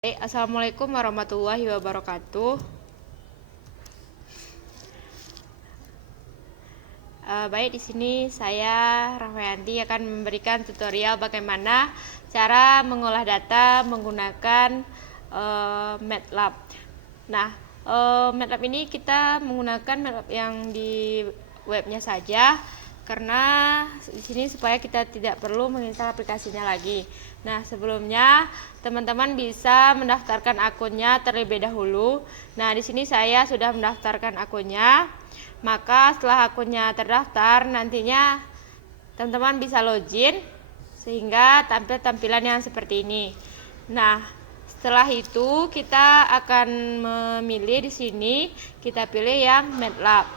Assalamualaikum warahmatullahi wabarakatuh. Baik, di sini saya Rahmayanti akan memberikan tutorial bagaimana cara mengolah data menggunakan MATLAB. Nah, MATLAB ini kita menggunakan MATLAB yang di webnya saja, karena di sini supaya kita tidak perlu menginstal aplikasinya lagi. Nah, sebelumnya teman-teman bisa mendaftarkan akunnya terlebih dahulu. Nah, di sini saya sudah mendaftarkan akunnya. Maka setelah akunnya terdaftar, nantinya teman-teman bisa login sehingga tampil tampilan yang seperti ini. Nah, setelah itu kita akan memilih di sini, kita pilih yang MATLAB.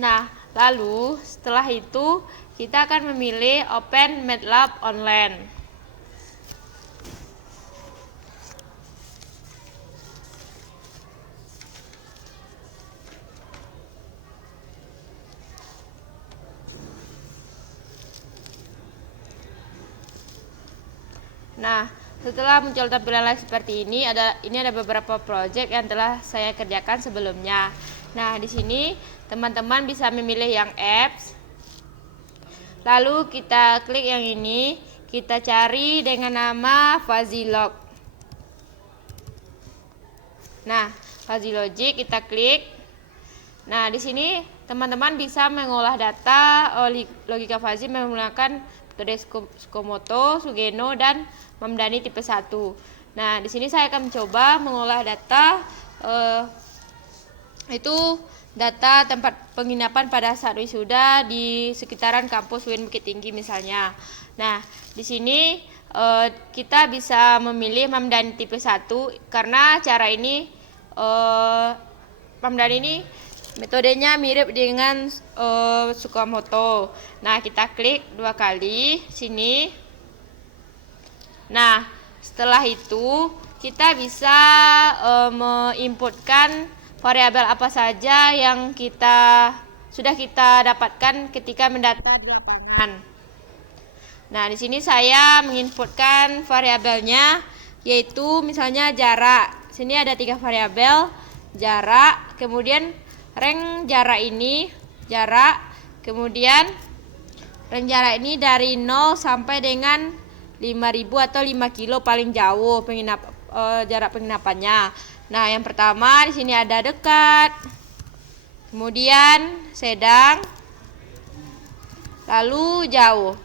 Nah, lalu setelah itu kita akan memilih Open MATLAB Online. Nah, setelah muncul tampilan like seperti ini, ada beberapa project yang telah saya kerjakan sebelumnya. Nah, di sini teman-teman bisa memilih yang apps. Lalu kita klik yang ini, kita cari dengan nama FuzzyLog. Nah, FuzzyLogic kita klik. Nah, di sini teman-teman bisa mengolah data logika fuzzy menggunakan metode Tsukamoto, Sugeno, dan Mamdani tipe 1. Nah, di sini saya akan mencoba mengolah data itu data tempat penginapan pada saat wisuda di sekitaran kampus UIN Bukit Tinggi misalnya. Nah, di sini kita bisa memilih Mamdani tipe 1 karena cara ini Mamdani ini metodenya mirip dengan Tsukamoto. Nah, kita klik 2 kali sini. Nah, setelah itu kita bisa menginputkan variabel apa saja yang sudah kita dapatkan ketika mendata di lapangan. Nah, di sini saya menginputkan variabelnya, yaitu misalnya jarak. Sini ada 3 variabel, jarak, kemudian range jarak ini, jarak, kemudian range jarak ini dari 0 sampai dengan 5.000 atau 5 kilo paling jauh jarak penginapannya. Nah, yang pertama di sini ada dekat, kemudian sedang, lalu jauh.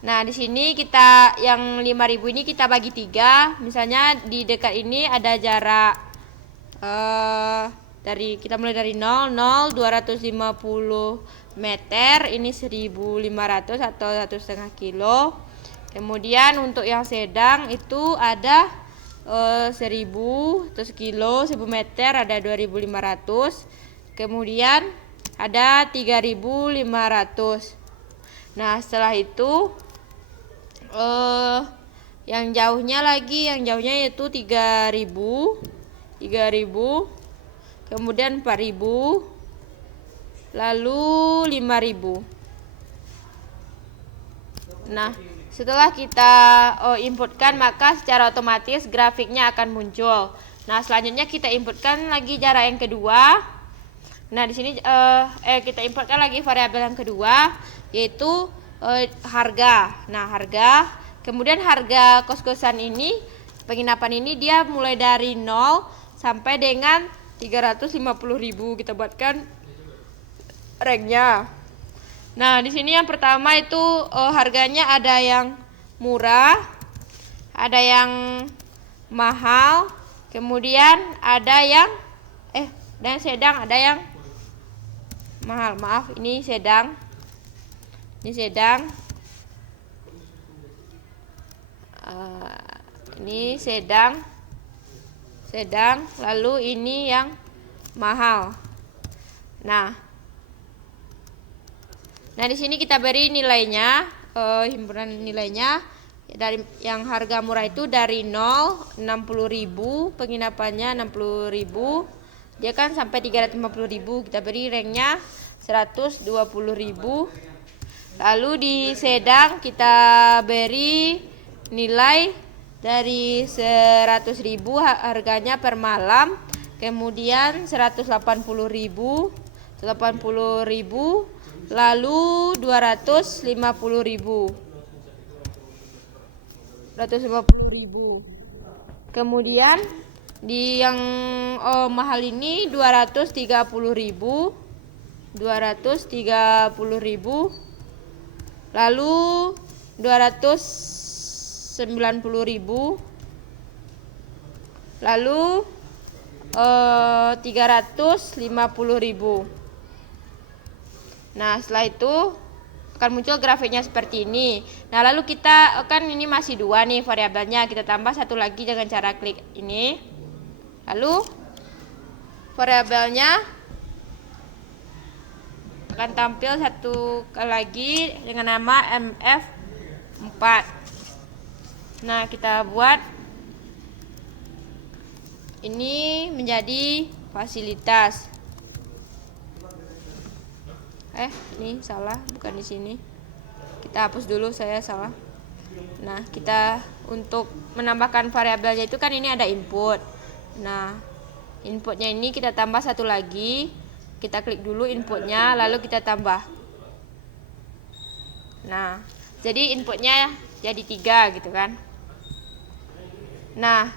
Nah, di sini kita yang 5.000 ini kita bagi 3. Misalnya di dekat ini ada jarak kita mulai dari 0, 250 meter, ini 1.500 atau 1,5 kilo. Kemudian untuk yang sedang itu ada 1.000 atau sekilo, 1.000 meter ada 2.500. Kemudian ada 3.500. Nah, setelah itu yang jauhnya yaitu 3.000, kemudian 4.000, lalu 5.000. Nah, setelah kita inputkan, maka secara otomatis grafiknya akan muncul. Nah, selanjutnya kita inputkan lagi jarak yang kedua. Nah, di sini kita inputkan lagi variabel yang kedua, yaitu harga. Nah, harga. Kemudian harga kos-kosan ini, penginapan ini dia mulai dari 0 sampai dengan 350.000. Kita buatkan rank-nya. Nah, di sini yang pertama itu harganya ada yang murah, ada yang mahal, kemudian ada yang sedang, ada yang mahal. Maaf, ini sedang. Ini sedang. Ini sedang. Lalu ini yang mahal. Nah, di sini kita beri nilainya, himpunan nilainya. Dari yang harga murah itu dari 0, 60.000, penginapannya 60.000. Dia kan sampai 350.000. Kita beri ranknya 120.000. Lalu di sedang kita beri nilai dari 100.000 harganya per malam, kemudian 180.000, lalu 250.000. Kemudian di yang mahal ini 230.000, lalu 290.000, lalu 350.000. Nah, setelah itu akan muncul grafiknya seperti ini. Nah, lalu kita kan ini masih 2 nih variabelnya, kita tambah satu lagi dengan cara klik ini. Lalu variabelnya akan tampil satu kali lagi dengan nama MF4. Nah, kita buat ini menjadi fasilitas. Ini salah, bukan di sini. Kita hapus dulu, saya salah. Nah, kita untuk menambahkan variabelnya itu kan ini ada input. Nah, inputnya ini kita tambah satu lagi. Kita klik dulu inputnya, lalu kita tambah. Nah, jadi inputnya jadi 3 gitu kan. Nah,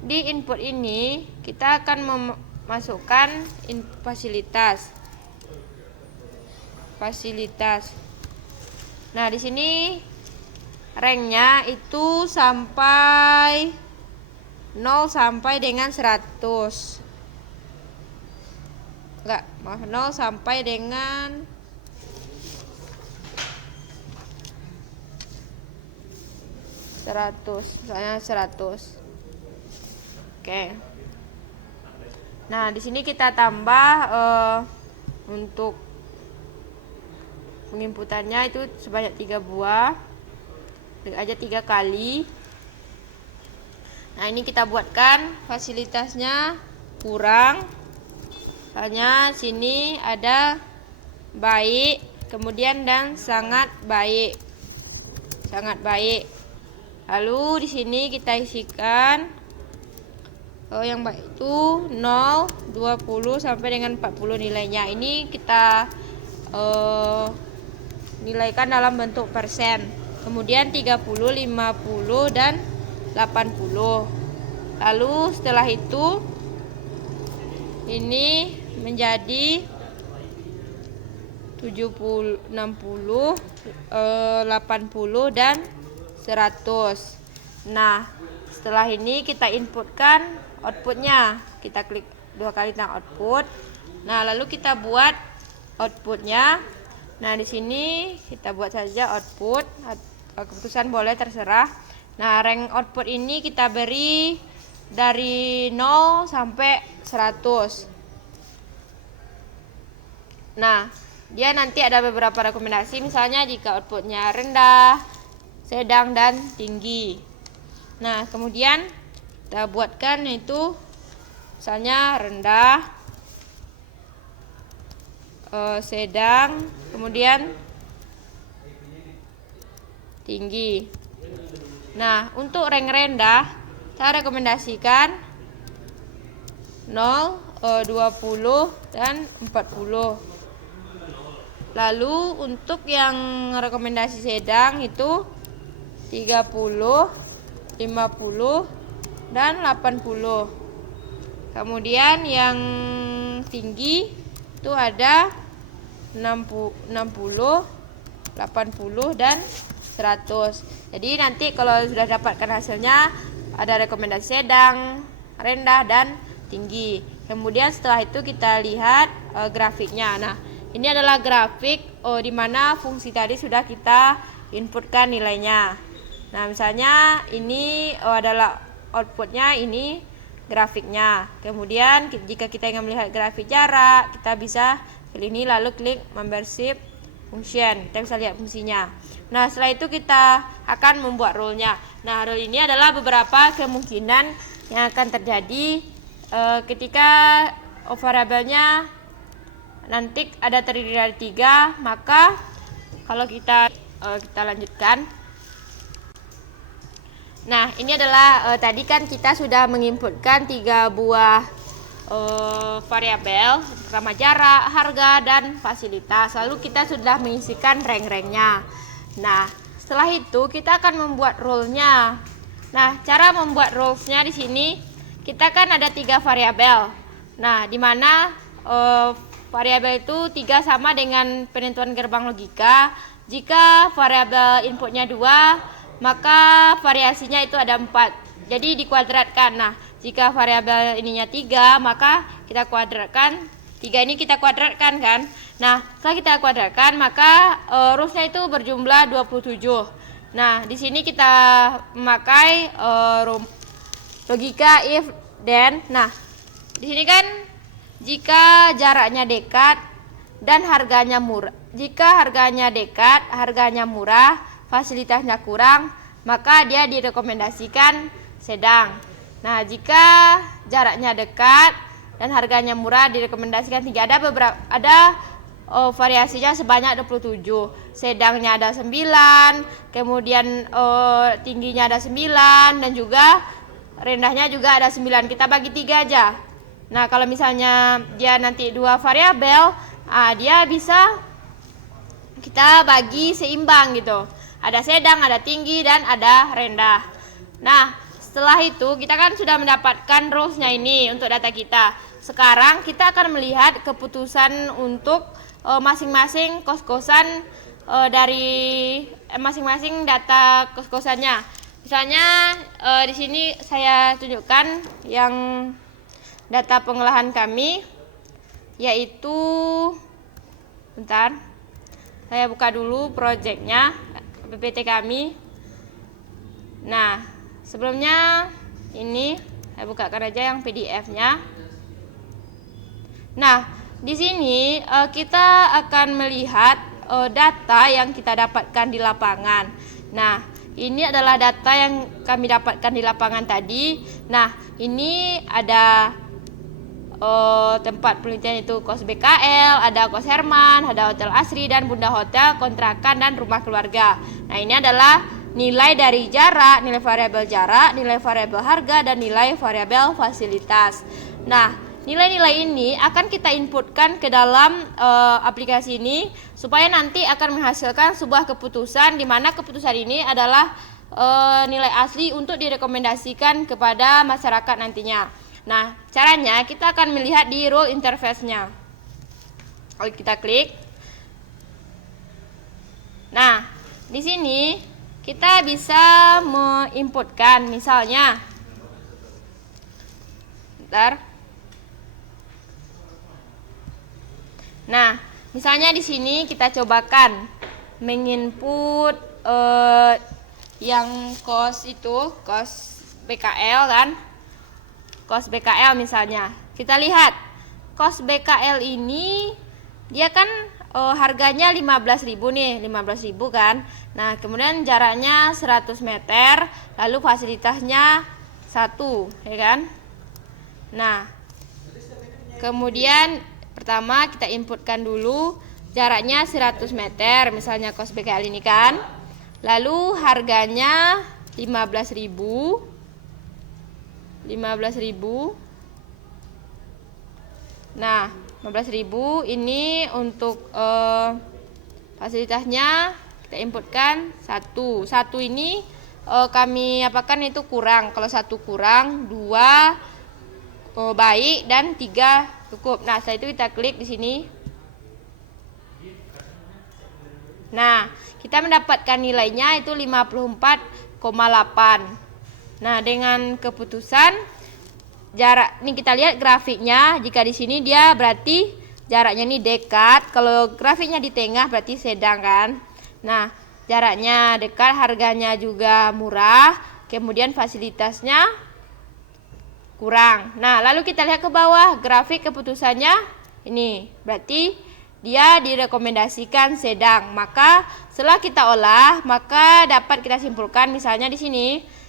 di input ini kita akan memasukkan fasilitas. Nah, di sini ranknya itu sampai 0 sampai dengan 100. 0 sampai dengan 100, misalnya 100. Oke. Nah, di sini kita tambah untuk penginputannya itu sebanyak 3 buah. Klik aja 3 kali. Nah, ini kita buatkan fasilitasnya kurang. Misalnya sini ada baik, kemudian dan sangat baik. Lalu di sini kita isikan yang baik itu 0, 20 sampai dengan 40 nilainya. Ini kita nilaikan dalam bentuk persen. Kemudian 30, 50 dan 80. Lalu setelah itu ini menjadi 70, 60, 80 dan 100. Nah, setelah ini kita inputkan outputnya. Kita klik 2 kali tentang output. Nah, lalu kita buat outputnya. Nah, di sini kita buat saja output. Keputusan boleh terserah. Nah, rank output ini kita beri dari 0 sampai 100. Nah, dia nanti ada beberapa rekomendasi, misalnya jika outputnya rendah, sedang, dan tinggi. Nah, kemudian kita buatkan itu misalnya rendah, sedang, kemudian tinggi. Nah, untuk rank rendah saya rekomendasikan 0, 20 dan 40. Lalu untuk yang rekomendasi sedang itu 30, 50 dan 80. Kemudian yang tinggi itu ada 60, 80 dan 100. Jadi nanti kalau sudah dapatkan hasilnya ada rekomendasi sedang, rendah dan tinggi. Kemudian setelah itu kita lihat grafiknya. Nah, ini adalah grafik di mana fungsi tadi sudah kita inputkan nilainya. Nah, misalnya ini adalah outputnya, ini grafiknya. Kemudian jika kita ingin melihat grafik jarak, kita bisa klik ini lalu klik membership function. Kita bisa lihat fungsinya. Nah, setelah itu kita akan membuat rule-nya. Nah, rule ini adalah beberapa kemungkinan yang akan terjadi ketika variabelnya nanti ada terdiri dari 3, maka kalau kita lanjutkan. Nah, ini adalah tadi kan kita sudah menginputkan 3 buah variabel, pertama jarak, harga, dan fasilitas. Lalu kita sudah mengisikan rank-ranknya. Nah, setelah itu kita akan membuat rule-nya. Nah, cara membuat rules-nya di sini kita kan ada 3 variabel. Nah, di mana variabel itu 3 sama dengan penentuan gerbang logika. Jika variabel inputnya 2, maka variasinya itu ada 4. Jadi dikuadratkan. Nah, jika variabel ininya 3, maka kita kuadratkan. 3 ini kita kuadratkan kan. Nah, setelah kita kuadratkan, maka rules-nya itu berjumlah 27. Nah, di sini kita memakai logika if then. Nah, di sini kan jika jaraknya dekat dan harganya murah. Jika harganya dekat, harganya murah, fasilitasnya kurang, maka dia direkomendasikan sedang. Nah, jika jaraknya dekat dan harganya murah, direkomendasikan tinggi. Ada variasinya sebanyak 27. Sedangnya ada 9, kemudian tingginya ada 9, dan juga rendahnya juga ada 9. Kita bagi 3 aja. Nah, kalau misalnya dia nanti 2 variabel, dia bisa kita bagi seimbang gitu. Ada sedang, ada tinggi, dan ada rendah. Nah, setelah itu kita kan sudah mendapatkan rules-nya ini untuk data kita. Sekarang kita akan melihat keputusan untuk masing-masing kos-kosan dari masing-masing data kos-kosannya. Misalnya di sini saya tunjukkan yang data pengolahan kami, yaitu bentar, saya buka dulu projectnya PPT kami. Nah, sebelumnya ini saya bukakan aja yang PDF-nya. Nah, di sini kita akan melihat data yang kita dapatkan di lapangan. Nah, ini adalah data yang kami dapatkan di lapangan tadi. Nah, ini ada tempat penelitian itu kos BKL, ada kos Herman, ada Hotel Asri, dan Bunda Hotel, kontrakan, dan rumah keluarga. Nah, ini adalah nilai dari jarak, nilai variabel jarak, nilai variabel harga, dan nilai variabel fasilitas. Nah, nilai-nilai ini akan kita inputkan ke dalam aplikasi ini supaya nanti akan menghasilkan sebuah keputusan, di mana keputusan ini adalah nilai asli untuk direkomendasikan kepada masyarakat nantinya. Nah, caranya kita akan melihat di rule interface-nya. Kalau kita klik. Nah, di sini kita bisa menginputkan misalnya. Bentar. Nah, misalnya di sini kita cobakan menginput yang kos itu, kos BKL kan. Kos BKL misalnya. Kita lihat kos BKL ini dia kan harganya 15.000 nih, 15.000 kan. Nah, kemudian jaraknya 100 meter, lalu fasilitasnya 1, ya kan? Nah, kemudian pertama kita inputkan dulu jaraknya 100 meter, misalnya kos BKL ini kan. Lalu harganya 15.000. Nah, 15.000 ini untuk fasilitasnya kita inputkan 1. 1 ini kami apakan itu kurang. Kalau 1 kurang, 2 baik, dan 3 cukup. Nah, setelah itu kita klik di sini. Nah, kita mendapatkan nilainya itu 54,8. Nah, dengan keputusan jarak, ini kita lihat grafiknya. Jika di sini dia berarti jaraknya ini dekat. Kalau grafiknya di tengah berarti sedang kan. Nah, jaraknya dekat, harganya juga murah, kemudian fasilitasnya kurang. Nah, lalu kita lihat ke bawah, grafik keputusannya ini. Berarti dia direkomendasikan sedang. Maka setelah kita olah, maka dapat kita simpulkan misalnya di sini.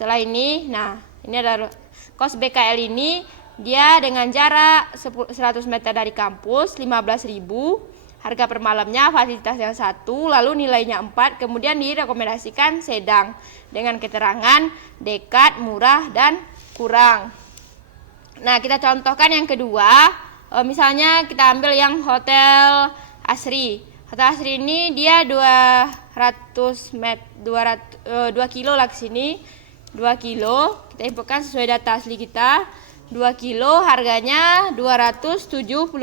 Setelah ini, nah ini ada kos BKL ini, dia dengan jarak 100 meter dari kampus 15.000, harga per malamnya fasilitas yang 1, lalu nilainya 4, kemudian direkomendasikan sedang dengan keterangan dekat, murah, dan kurang. Nah, kita contohkan yang kedua, misalnya kita ambil yang Hotel Asri. Hotel Asri ini dia 2 kilo lah ke sini, 2 kilo, kita inputkan sesuai data asli kita, 2 kilo harganya 275.000.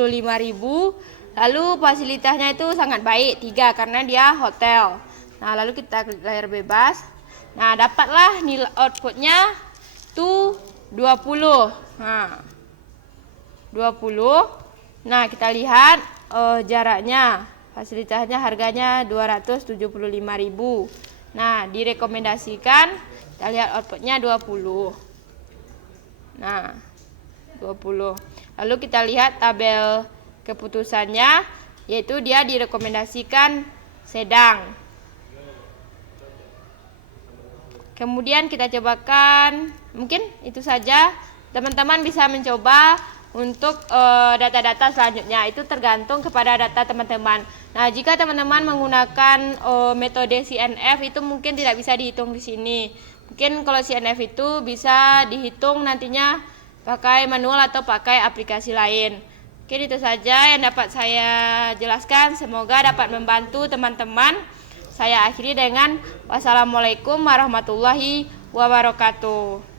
Lalu fasilitasnya itu sangat baik, 3 karena dia hotel. Nah, lalu kita klik layar bebas. Nah, dapatlah nilai outputnya tuh 20. Nah, 20. Nah, kita lihat jaraknya. Fasilitasnya harganya 275.000. Nah, direkomendasikan, kita lihat outputnya 20. Nah, 20. Lalu kita lihat tabel keputusannya, yaitu dia direkomendasikan sedang. Kemudian kita cobakan, mungkin itu saja. Teman-teman bisa mencoba untuk data-data selanjutnya, itu tergantung kepada data teman-teman. Nah, jika teman-teman menggunakan metode CNF itu mungkin tidak bisa dihitung di sini. Mungkin kalau CNF itu bisa dihitung nantinya pakai manual atau pakai aplikasi lain. Mungkin itu saja yang dapat saya jelaskan. Semoga dapat membantu teman-teman. Saya akhiri dengan wassalamualaikum warahmatullahi wabarakatuh.